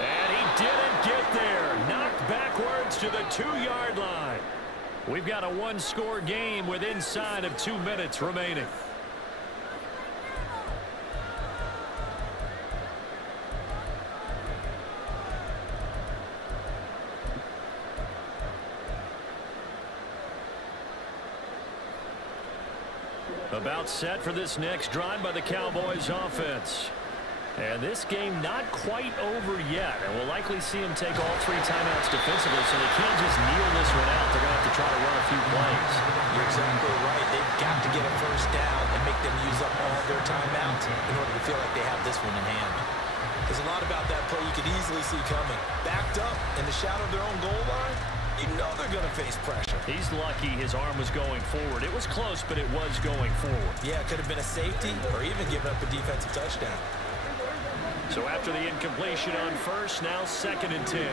And he didn't get there. Knocked backwards to the 2-yard line. We've got a 1-score game with inside of 2 minutes remaining. About set for this next drive by the Cowboys offense. And this game not quite over yet. And we'll likely see them take all 3 timeouts defensively, so they can't just kneel this one out. They're going to have to try to run a few plays. You're exactly right. They've got to get a first down and make them use up all their timeouts in order to feel like they have this one in hand. There's a lot about that play you could easily see coming. Backed up in the shadow of their own goal line, you know they're going to face pressure. He's lucky his arm was going forward. It was close, but it was going forward. Yeah, it could have been a safety or even given up a defensive touchdown. So after the incompletion on first, now 2nd and 10.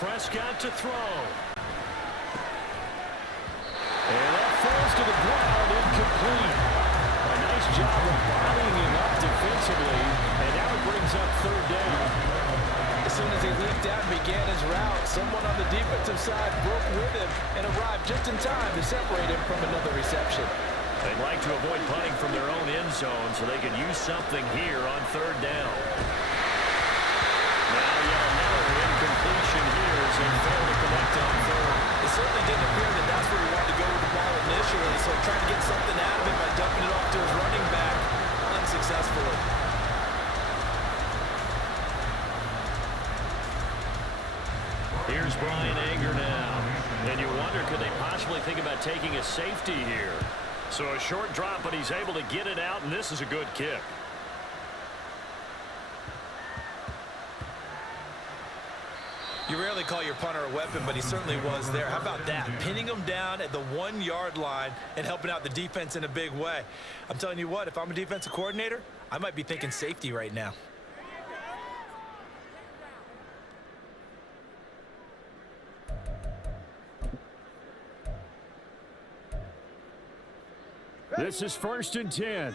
Prescott to throw. And that falls to the ground, incomplete. A nice job of bodying him up defensively, and now it brings up 3rd down. As soon as he leaped out and began his route, someone on the defensive side broke with him and arrived just in time to separate him from another reception. They'd like to avoid punting from their own end zone so they could use something here on 3rd down. Now yet another incompletion here as they fail to connect on 3rd. It certainly didn't appear that that's where he wanted to go with the ball initially, so trying to get something out of it by dumping it off to his running back unsuccessfully. Here's Brian Anger now. And you wonder, could they possibly think about taking a safety here? So a short drop, but he's able to get it out, and this is a good kick. You rarely call your punter a weapon, but he certainly was there. How about that? Pinning him down at the 1-yard line and helping out the defense in a big way. I'm telling you what, if I'm a defensive coordinator, I might be thinking safety right now. This is 1st and 10.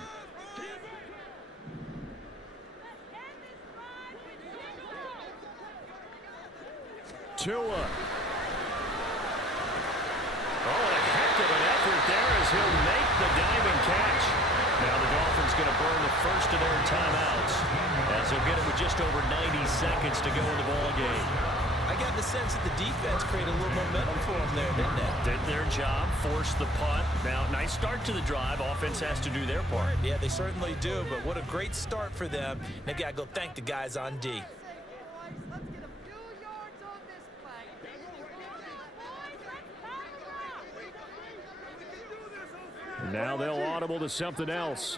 Tua. Oh, a heck of an effort there as he'll make the diving catch. Now the Dolphins going to burn the first of their timeouts as they'll get it with just over 90 seconds to go in the ball game. I got the sense that the defense created a little momentum for them there, didn't they? Did their job, forced the punt. Now, nice start to the drive. Offense has to do their part. Yeah, they certainly do, but what a great start for them. They've got to go thank the guys on D. Now they'll audible to something else.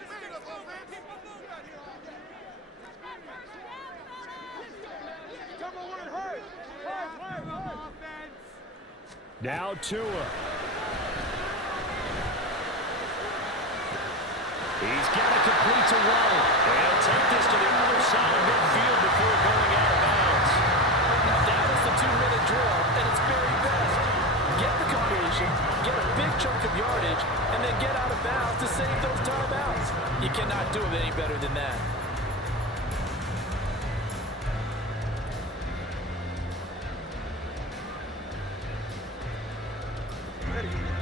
Now Tua. He's got to complete to Waddle. And take this to the other side of midfield before going out of bounds. Now that is the 2-minute drill, and it's very best. Get the completion, get a big chunk of yardage, and then get out of bounds to save those timeouts. You cannot do it any better than that.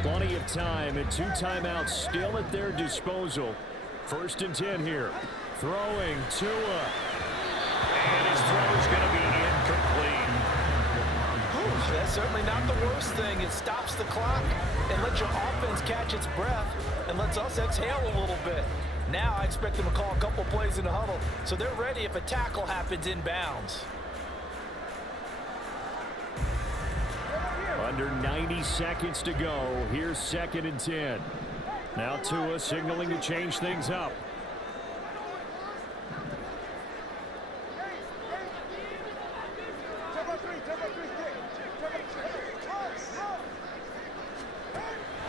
Plenty of time and 2 timeouts still at their disposal. 1st and 10 here. Throwing Tua. And his throw is going to be incomplete. That's certainly not the worst thing. It stops the clock and lets your offense catch its breath and lets us exhale a little bit. Now I expect them to call a couple plays in the huddle so they're ready if a tackle happens inbounds. Under 90 seconds to go. Here's 2nd and 10. Now Tua signaling to change things up.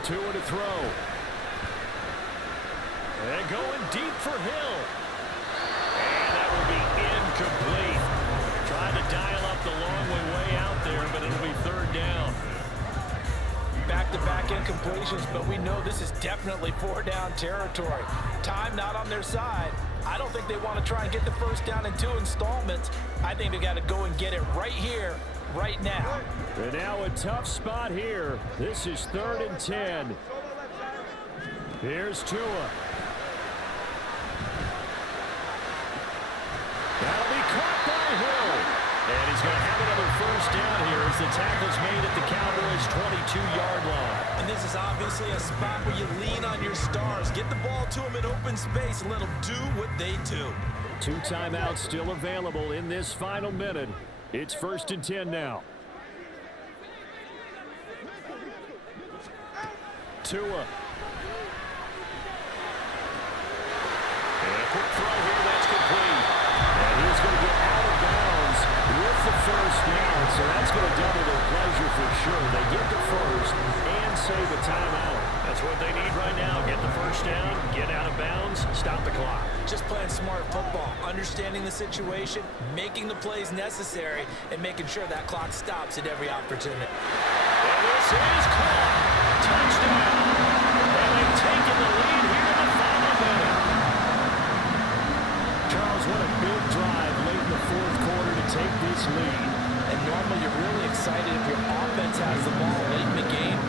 Tua to throw. And going deep for Hill. And that will be incomplete. Trying to dial up the long way out there, but it'll be 3rd down. Back-to-back incompletions, but we know this is definitely 4-down territory. Time not on their side. I don't think they want to try and get the 1st down in 2 installments. I think they got to go and get it right here, right now. And now a tough spot here. This is 3rd and 10. Here's Tua. That'll be caught by Hill. And he's going to have another 1st down here as the tackle's made at the Cowboys' 22-yard line. And this is obviously a spot where you lean on your stars. Get the ball to them in open space and let them do what they do. 2 timeouts still available in this final minute. It's 1st and 10 now. Tua. And a quick throw here, that's complete. And he's going to get out of bounds with the 1st down, so that's going to double their pleasure for sure. They get the 1st and save a timeout. That's what they need right now. Get the 1st down, get out of bounds, stop the clock. Just playing smart football, understanding the situation, making the plays necessary, and making sure that clock stops at every opportunity. And this is caught. Touchdown. And they've taken the lead here in the final minute. Charles, what a big drive late in the 4th quarter to take this lead. And normally you're really excited if your offense has the ball late in the game.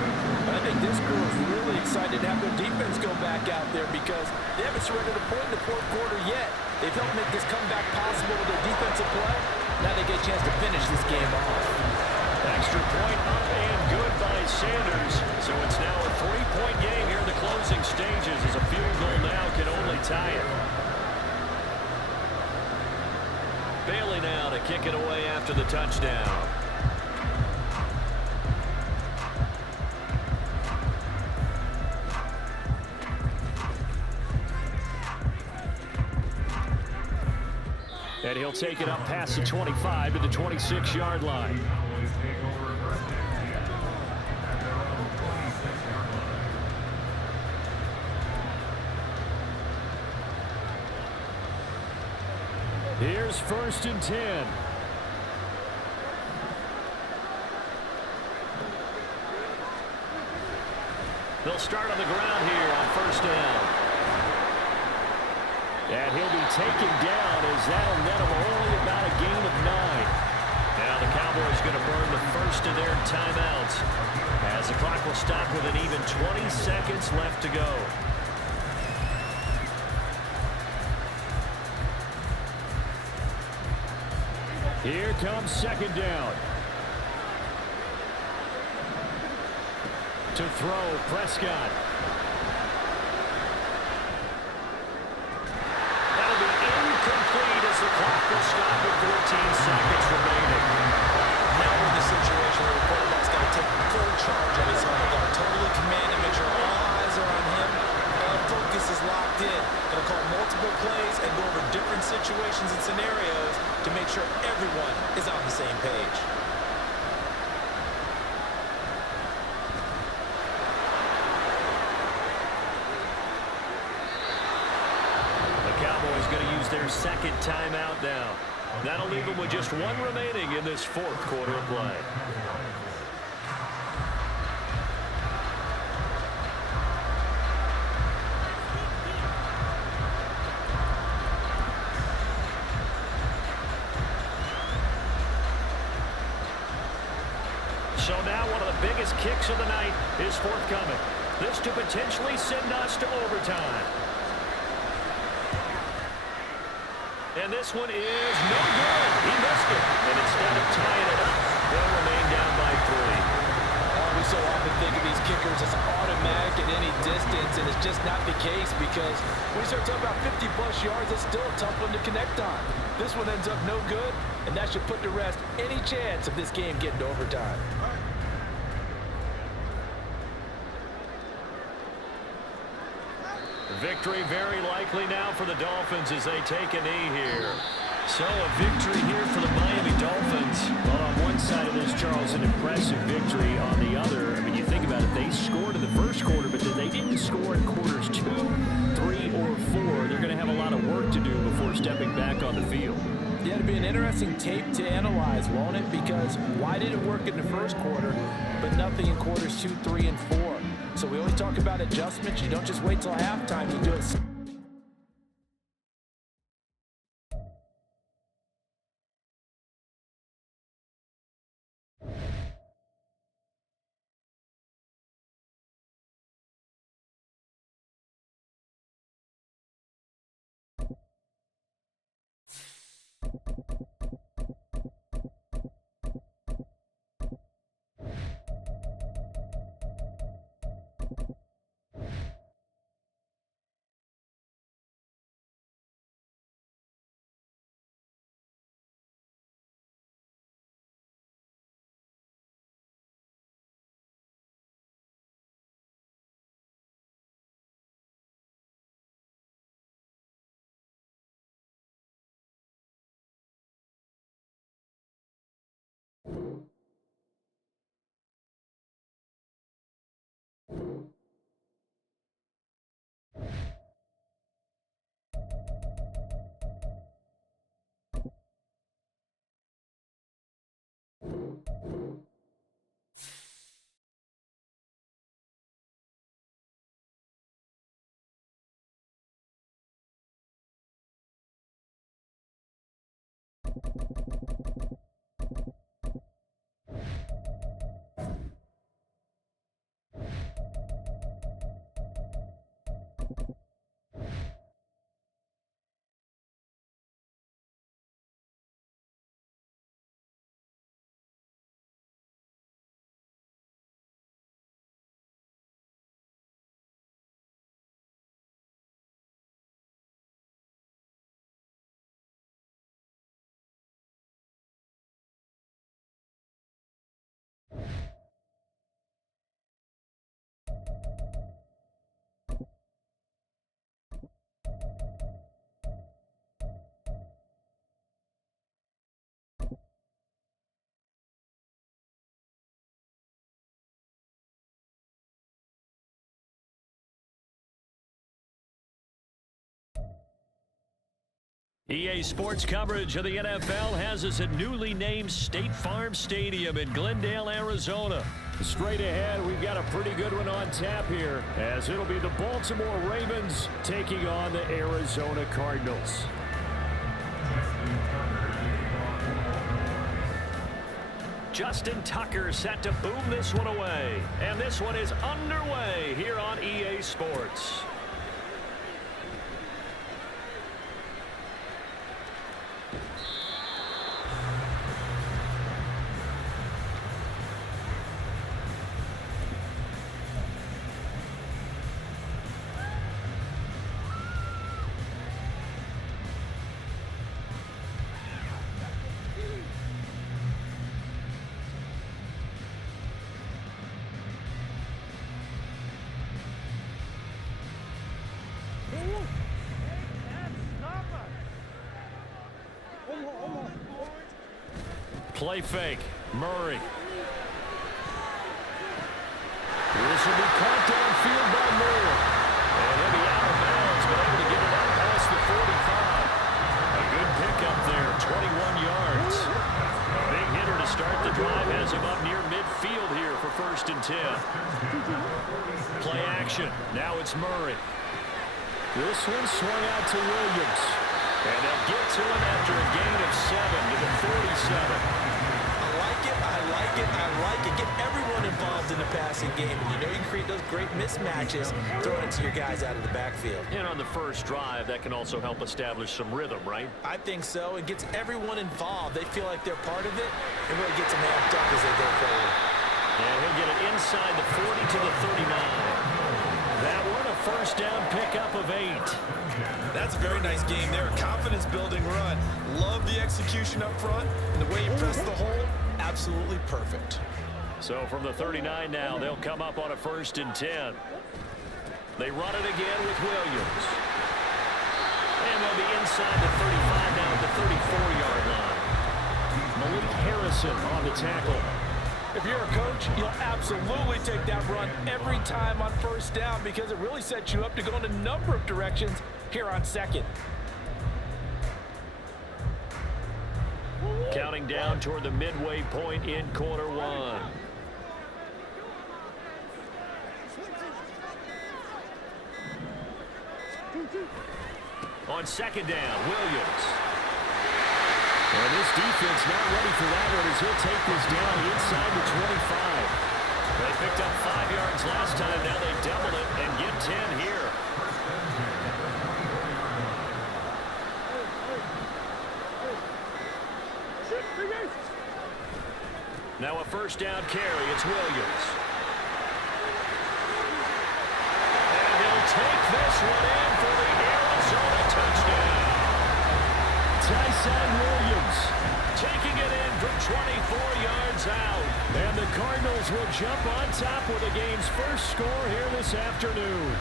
But I think this crew is really excited to have their defense go back out there because they haven't surrendered a point in the 4th quarter yet. They've helped make this comeback possible with their defensive play. Now they get a chance to finish this game off. Extra point up and good by Sanders. So it's now a 3-point game here in the closing stages as a field goal now can only tie it. Bailey now to kick it away after the touchdown. And he'll take it up past the 25 to the 26-yard line. Here's 1st and 10. They'll start on the ground here on 1st down. And he'll be taken down as that'll net him only about a gain of 9. Now the Cowboys going to burn the 1st of their timeouts as the clock will stop with an even 20 seconds left to go. Here comes 2nd down. To throw, Prescott. That'll be incomplete as the clock will stop with 14 seconds remaining. Now we're in the situation where the quarterback's got to take full charge of his own. Got to totally command him. Make sure all eyes are on him. All focus is locked in. Going to call multiple plays and go over different situations and scenarios to make sure everyone is on the same page. Cowboys going to use their 2nd timeout now. That'll leave them with just 1 remaining in this 4th quarter of play. So now one of the biggest kicks of the night is forthcoming. This to potentially send us to overtime. And this one is no good. He missed it. And instead of tying it up, they'll remain down by 3. We so often think of these kickers as automatic at any distance, and it's just not the case because when you start talking about 50-plus yards, it's still a tough one to connect on. This one ends up no good, and that should put to rest any chance of this game getting to overtime. Victory very likely now for the Dolphins as they take a knee here. So a victory here for the Miami Dolphins. Well, on one side of this, Charles, an impressive victory. On the other, I mean, you think about it, they scored in the first quarter, but then they didn't score in quarters 2, 3, or 4. They're going to have a lot of work to do before stepping back on the field. Yeah, it'll be an interesting tape to analyze, won't it? Because why did it work in the first quarter, but nothing in quarters 2, 3, and 4? So we always talk about adjustments. You don't just wait till halftime to do it. EA Sports coverage of the NFL has us at newly named State Farm Stadium in Glendale, Arizona. Straight ahead, we've got a pretty good one on tap here, as it'll be the Baltimore Ravens taking on the Arizona Cardinals. Justin Tucker set to boom this one away. And this one is underway here on EA Sports. Play fake. Murray. This will be caught downfield by Moore. And he'll be out of bounds, but able to get it out past the 45. A good pickup there, 21 yards. A big hitter to start the drive has him up near midfield here for 1st and 10. Play action. Now it's Murray. This one swung out to Williams. And they'll get to him after a gain of 7 to the 47. I like it. I I like it. I like it. Get everyone involved in the passing game. And you know you can create those great mismatches throwing it to your guys out of the backfield. And on the first drive, that can also help establish some rhythm, right? I think so. It gets everyone involved. They feel like they're part of it. It really gets them amped up as they go forward. And he'll get it inside the 40 to the 39. That one, a first down pickup of 8. That's a very nice game there. A confidence-building run. Love the execution up front. And the way you press the hole, absolutely perfect. So from the 39 now, they'll come up on a 1st and 10. They run it again with Williams. And they'll be inside the 35 now at the 34-yard line. Malik Harrison on the tackle. If you're a coach, you'll absolutely take that run every time on 1st down because it really sets you up to go in a number of directions here on 2nd. Counting down toward the midway point in quarter 1. On 2nd down, Williams. And this defense not ready for that one as he'll take this down inside the 25. They picked up 5 yards last time. Now they double it and get 10 here. Now a 1st down carry. It's Williams. And he'll take this one in for the Arizona touchdown. Tyson Williams taking it in from 24 yards out. And the Cardinals will jump on top with the game's first score here this afternoon.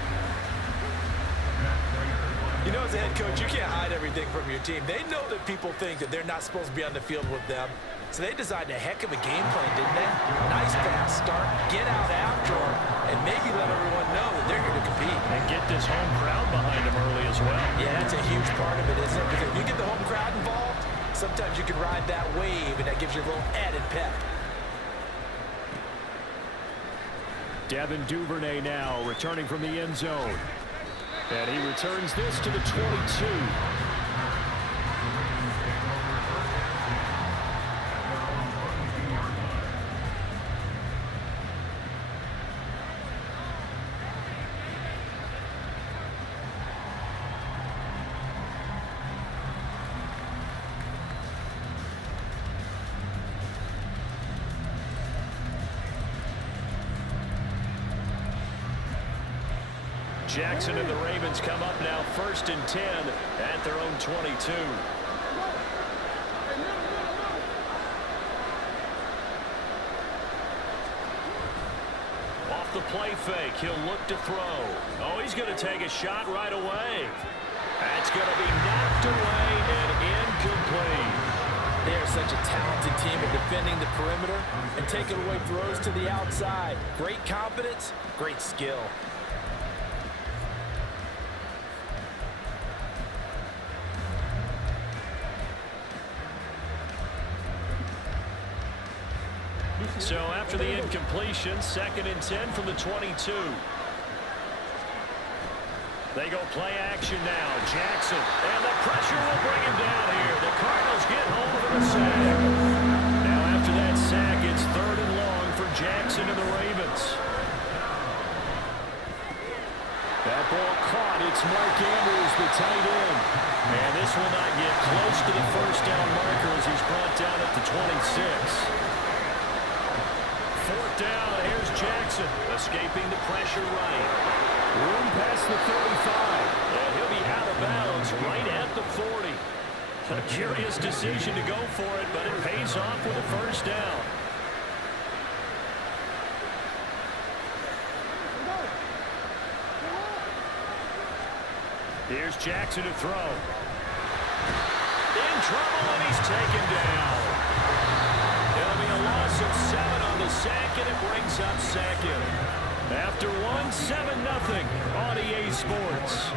You know, as a head coach, you can't hide everything from your team. They know that people think that they're not supposed to be on the field with them. So they designed a heck of a game plan, didn't they? Nice fast start, get out after them, and maybe let everyone know that they're here to compete. And get this home crowd behind them early as well. Yeah, that's a huge part of it, isn't it? Because if you get the home crowd involved, sometimes you can ride that wave, and that gives you a little added pep. Devin Duvernay now returning from the end zone. And he returns this to the 22. Jackson and the Ravens come up now 1st and 10 at their own 22. Off the play fake, he'll look to throw. Oh, he's going to take a shot right away. That's going to be knocked away and incomplete. They are such a talented team at defending the perimeter and taking away throws to the outside. Great confidence, great skill. So after the incompletion, 2nd and 10 from the 22. They go play action now. Jackson, and the pressure will bring him down here. The Cardinals get home for the sack. Now after that sack, it's 3rd and long for Jackson and the Ravens. That ball caught. It's Mark Andrews, the tight end. And this will not get close to the 1st down marker as he's brought down at the 26. 4th down, here's Jackson, escaping the pressure right. Room past the 35, and he'll be out of bounds right at the 40. A curious decision to go for it, but it pays off with a 1st down. Here's Jackson to throw. In trouble, and he's taken down. It'll be a loss of 7 on the sack, and it brings up 2nd. After 1, 7-0 on EA Sports.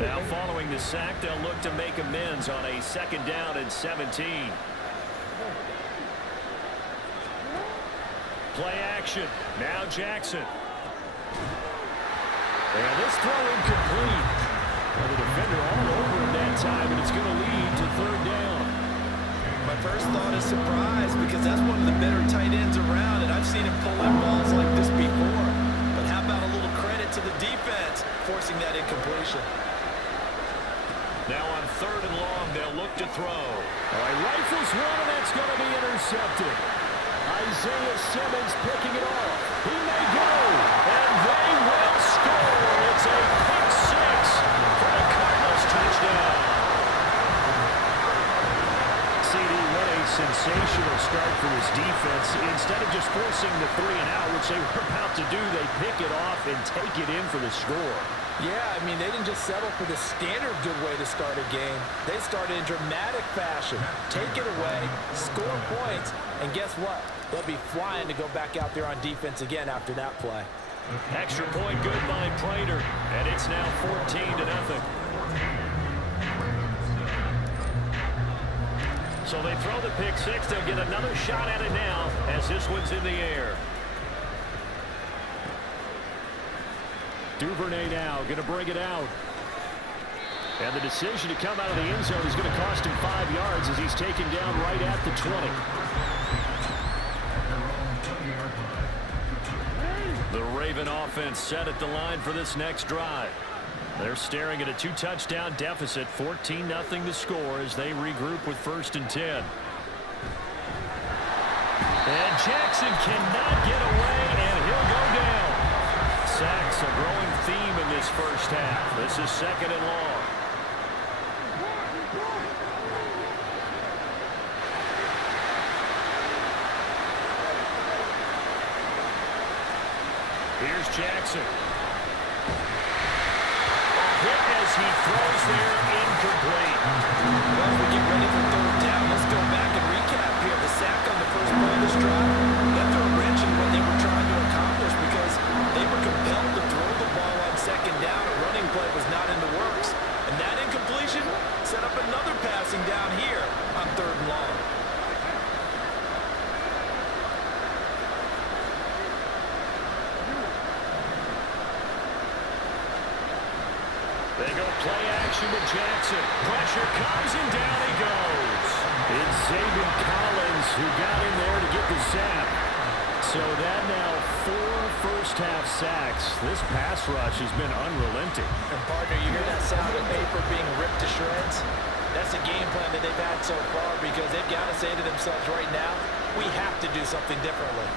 Now following the sack, they'll look to make amends on a 2nd down and 17. Play action. Now Jackson. And this throw incomplete. Well, the defender all over him that time, and it's going to lead to third down. My first thought is surprise, because that's one of the better tight ends around, and I've seen him pull in balls like this before. But how about a little credit to the defense forcing that incompletion? Now on third and long, they'll look to throw. All right, rifles one, and that's going to be intercepted. Isaiah Simmons picking it off. He may go, and they will score. It's a pick six for the Cardinals touchdown. CD, what a sensational start for this defense. Instead of just forcing the 3 and out, which they were about to do, they pick it off and take it in for the score. Yeah, I mean, they didn't just settle for the standard good way to start a game. They started in dramatic fashion. Take it away, score points, and guess what? They'll be flying to go back out there on defense again after that play. Extra point good by Prater, and it's now 14-0. So they throw the pick six. They'll get another shot at it now as this one's in the air. Duvernay now going to bring it out. And the decision to come out of the end zone is going to cost him 5 yards as he's taken down right at the 20. The Raven offense set at the line for this next drive. They're staring at a 2-touchdown deficit, 14-0 to score as they regroup with 1st and 10. And Jackson cannot get away, and he'll go down. Sacks a growing theme in this first half. This is 2nd and long. Here's Jackson. Hit as he throws there, incomplete. Well, we get ready for third down. Let's go back and recap here. The sack on the first play of this drive, that threw a wrench in what they were trying to accomplish because they were compelled to throw the ball on 2nd down. A running play was not in the works. And that incompletion set up another passing down here on 3rd and long. They go play action with Jackson. Pressure comes and down he goes. It's Zaven Collins who got in there to get the sack. So that now 4 first-half sacks. This pass rush has been unrelenting. And partner, you hear that sound of paper being ripped to shreds? That's the game plan that they've had so far because they've got to say to themselves right now, we have to do something differently.